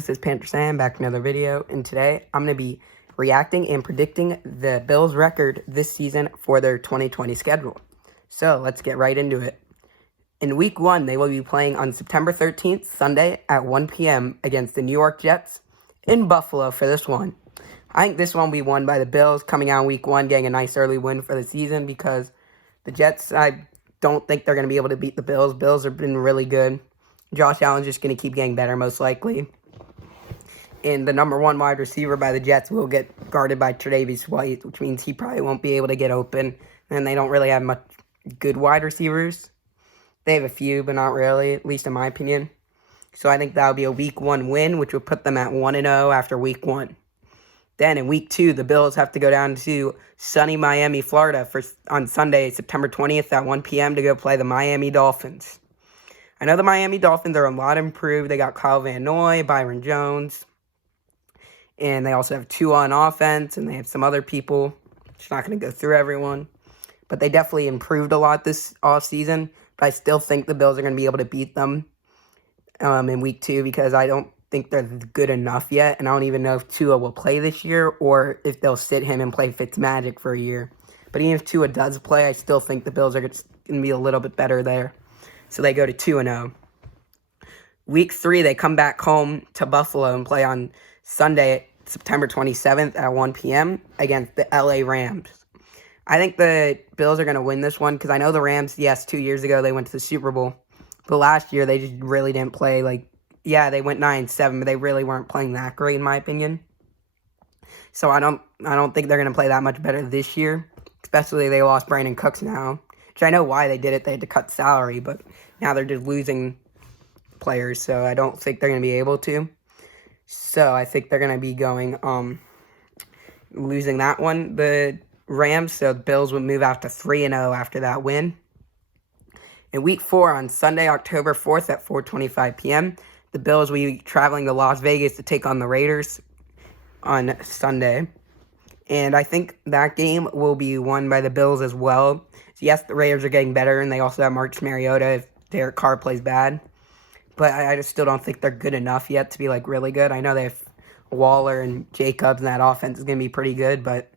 this is Panthers Fan, back to another video, and today I'm going to be reacting and predicting the Bills' record this season for their 2020 schedule. So, let's get right into it. In Week 1, they will be playing on September 13th, Sunday, at 1 p.m. against the New York Jets in Buffalo for this one. I think this one will be won by the Bills, coming out in Week 1, getting a nice early win for the season, because the Jets, I don't think they're going to be able to beat the Bills. Bills have been really good. Josh Allen's just going to keep getting better, most likely. And the number one wide receiver by the Jets will get guarded by Tre'Davious White, which means he probably won't be able to get open. And they don't really have much good wide receivers. They have a few, but not really, at least in my opinion. So I think that'll be a Week 1 win, which will put them at 1-0 after Week 1. Then in Week 2, the Bills have to go down to sunny Miami, Florida on Sunday, September 20th at 1 p.m. to go play the Miami Dolphins. I know the Miami Dolphins are a lot improved. They got Kyle Van Noy, Byron Jones, and they also have Tua on offense, and they have some other people. Just not going to go through everyone. But they definitely improved a lot this offseason. But I still think the Bills are going to be able to beat them in Week 2 because I don't think they're good enough yet. And I don't even know if Tua will play this year or if they'll sit him and play Fitzmagic for a year. But even if Tua does play, I still think the Bills are going to be a little bit better there. So they go to 2-0. Week 3, they come back home to Buffalo and play on Sunday, September 27th at 1 p.m. against the LA Rams. I think the Bills are going to win this one because I know the Rams, yes, 2 years ago they went to the Super Bowl. But last year they just really didn't play. They went 9-7, but they really weren't playing that great in my opinion. So I don't think they're going to play that much better this year. Especially they lost Brandon Cooks now. Which I know why they did it. They had to cut salary, but now they're just losing players, so I don't think they're going to be able to. So I think they're going to be going, losing that one, the Rams, so the Bills would move out to 3-0 after that win. In Week 4, on Sunday, October 4th at 4:25 p.m., the Bills will be traveling to Las Vegas to take on the Raiders on Sunday. And I think that game will be won by the Bills as well. Yes, the Raiders are getting better, and they also have Marcus Mariota if Derek Carr plays bad. But I just still don't think they're good enough yet to be, really good. I know they have Waller and Jacobs, and that offense is going to be pretty good, but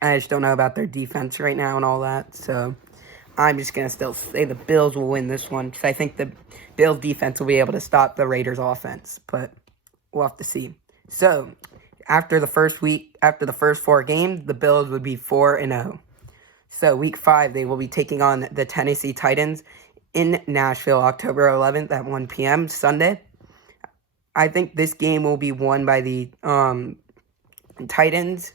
I just don't know about their defense right now and all that. So I'm just going to still say the Bills will win this one because I think the Bills' defense will be able to stop the Raiders' offense. But we'll have to see. So after the first 4 games, the Bills would be 4-0. So Week 5, they will be taking on the Tennessee Titans in Nashville, October 11th at 1 p.m. Sunday. I think this game will be won by the Titans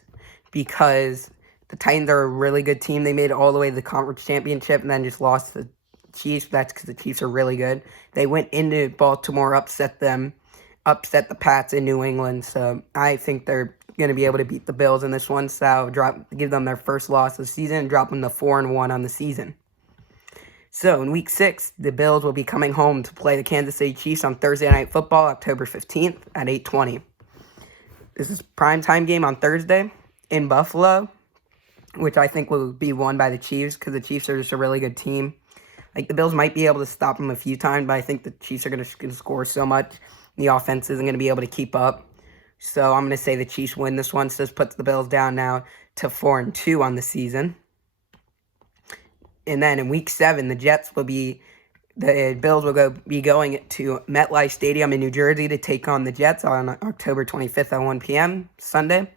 because the Titans are a really good team. They made it all the way to the conference championship and then just lost to the Chiefs. That's because the Chiefs are really good. They went into Baltimore, upset the Pats in New England. So I think they're going to be able to beat the Bills in this one. So give them their first loss of the season and drop them to 4-1 on the season. So in Week 6, the Bills will be coming home to play the Kansas City Chiefs on Thursday Night Football, October 15th at 8:20. This is a primetime game on Thursday in Buffalo, which I think will be won by the Chiefs because the Chiefs are just a really good team. The Bills might be able to stop them a few times, but I think the Chiefs are going to score so much. The offense isn't going to be able to keep up. So I'm going to say the Chiefs win this one. So this puts the Bills down now to 4-2 on the season. And then in Week 7, the Bills will be going to MetLife Stadium in New Jersey to take on the Jets on October 25th at 1 p.m. Sunday.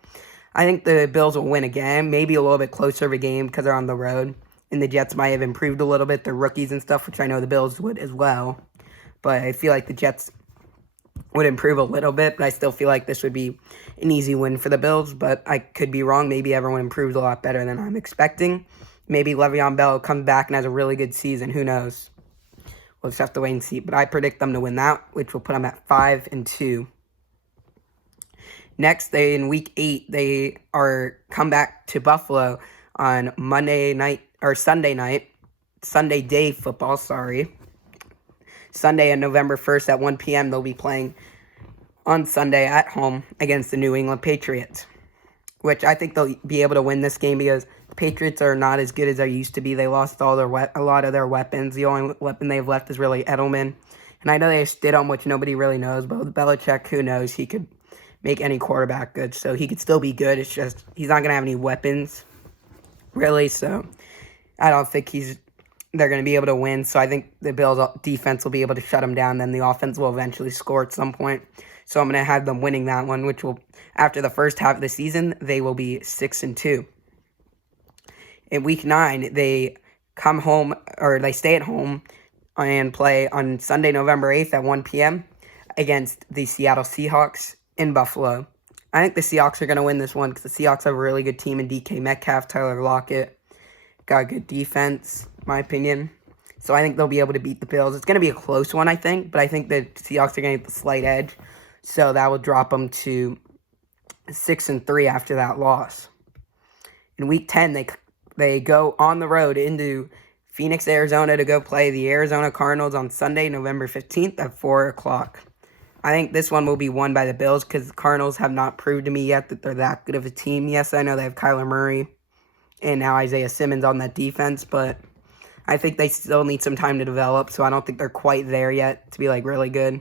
I think the Bills will win again, maybe a little bit closer of a game because they're on the road. And the Jets might have improved a little bit, their rookies and stuff, which I know the Bills would as well. But I feel like the Jets would improve a little bit, but I still feel like this would be an easy win for the Bills. But I could be wrong. Maybe everyone improves a lot better than I'm expecting. Maybe Le'Veon Bell comes back and has a really good season. Who knows? We'll just have to wait and see. But I predict them to win that, which will put them at 5-2. Next, in Week 8, they come back to Buffalo on Sunday day football, Sunday on November 1st at 1 p.m. They'll be playing on Sunday at home against the New England Patriots, which I think they'll be able to win this game because the Patriots are not as good as they used to be. They lost a lot of their weapons. The only weapon they've left is really Edelman, And I know they have Stidham, which nobody really knows, but with Belichick, who knows? He could make any quarterback good, so he could still be good. It's just he's not going to have any weapons, really, so I don't think they're going to be able to win. So I think the Bills' defense will be able to shut them down, then the offense will eventually score at some point. So I'm going to have them winning that one, which will, after the first half of the season, they will be 6-2. In Week 9, they come home, or they stay at home and play on Sunday, November 8th at 1 p.m. against the Seattle Seahawks in Buffalo. I think the Seahawks are going to win this one because the Seahawks have a really good team in DK Metcalf, Tyler Lockett. Got a good defense, in my opinion. So I think they'll be able to beat the Bills. It's going to be a close one, I think, but I think the Seahawks are going to get the slight edge. So that will drop them to 6-3 after that loss. In Week 10, they go on the road into Phoenix, Arizona to go play the Arizona Cardinals on Sunday, November 15th at 4 o'clock. I think this one will be won by the Bills because the Cardinals have not proved to me yet that they're that good of a team. Yes, I know they have Kyler Murray and now Isaiah Simmons on that defense, but I think they still need some time to develop, so I don't think they're quite there yet to be, really good.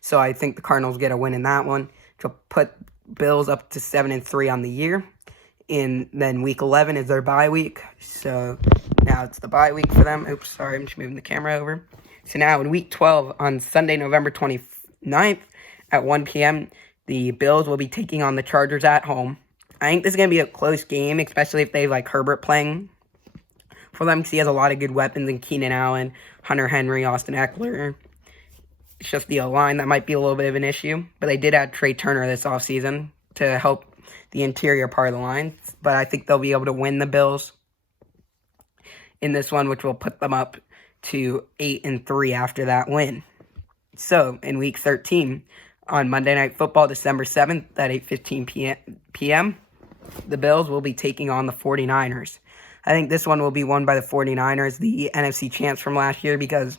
So I think the Cardinals get a win in that one, which will put Bills up to 7-3 on the year. And then Week 11 is their bye week, so now it's the bye week for them. Oops, sorry, I'm just moving the camera over. So now in Week 12, on Sunday, November 29th at 1 p.m., the Bills will be taking on the Chargers at home. I think this is going to be a close game, especially if they have Herbert playing for them, because he has a lot of good weapons in Keenan Allen, Hunter Henry, Austin Eckler. It's just the O-line that might be a little bit of an issue. But they did add Trey Turner this offseason to help the interior part of the line. But I think they'll be able to win the Bills in this one, which will put them up to 8-3 after that win. So in Week 13, on Monday Night Football, December 7th at 8:15 p.m., the Bills will be taking on the 49ers. I think this one will be won by the 49ers, the NFC champs from last year, because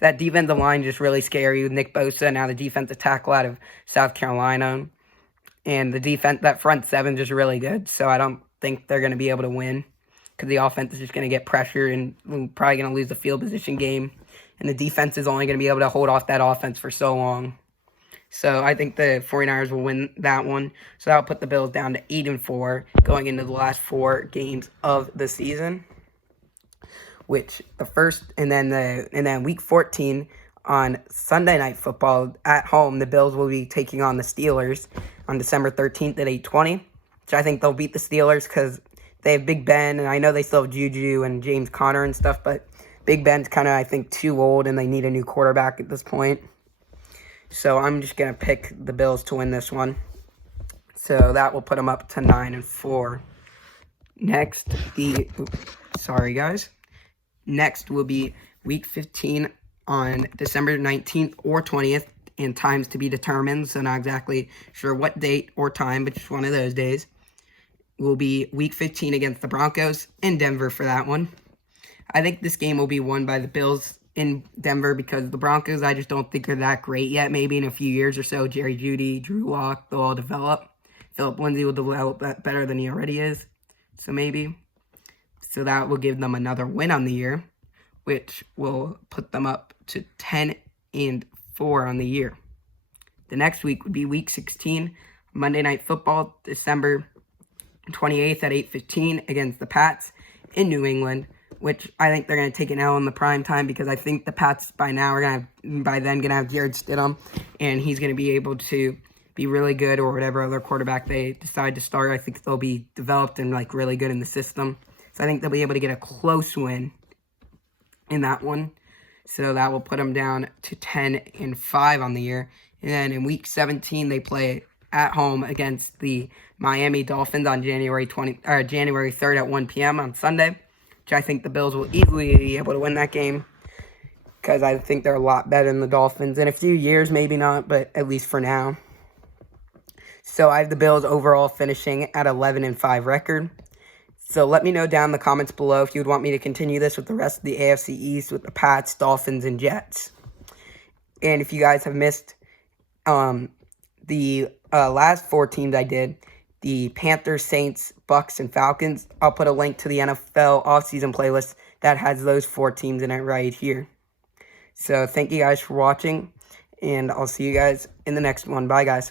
that defensive line just really scary with Nick Bosa, now the defensive tackle out of South Carolina. And that front seven is just really good, so I don't think they're going to be able to win because the offense is just going to get pressure and we're probably going to lose the field position game. And the defense is only going to be able to hold off that offense for so long. So I think the 49ers will win that one. So that'll put the Bills down to 8-4 going into the last 4 games of the season. And then Week 14 on Sunday Night Football at home, the Bills will be taking on the Steelers on December 13th at 8:20, which I think they'll beat the Steelers because they have Big Ben, and I know they still have Juju and James Conner and stuff, but Big Ben's kind of, I think, too old, and they need a new quarterback at this point. So I'm just going to pick the Bills to win this one. So that will put them up to 9-4. Next will be Week 15 on December 19th or 20th, and times to be determined, so not exactly sure what date or time, but just one of those days. Will be Week 15 against the Broncos in Denver for that one. I think this game will be won by the Bills in Denver because the Broncos, I just don't think are that great yet. Maybe in a few years or so, Jerry Jeudy, Drew Lock, they'll all develop. Philip Lindsay will develop that better than he already is, so maybe. So that will give them another win on the year, which will put them up to 10-4 on the year. The next week would be Week 16, Monday Night Football, December 28th at 8:15 against the Pats in New England, which I think they're going to take an L in the prime time because I think the Pats by then going to have Jared Stidham, and he's going to be able to be really good, or whatever other quarterback they decide to start. I think they'll be developed and really good in the system. So I think they'll be able to get a close win in that one. So that will put them down to 10-5 on the year. And then in Week 17, they play at home against the Miami Dolphins on January 3rd at 1 p.m. on Sunday, which I think the Bills will easily be able to win that game because I think they're a lot better than the Dolphins. In a few years, maybe not, but at least for now. So I have the Bills overall finishing at 11-5 record. So let me know down in the comments below if you would want me to continue this with the rest of the AFC East with the Pats, Dolphins, and Jets. And if you guys have missed the last 4 teams I did, the Panthers, Saints, Bucks, and Falcons, I'll put a link to the NFL offseason playlist that has those 4 teams in it right here. So thank you guys for watching, and I'll see you guys in the next one. Bye, guys.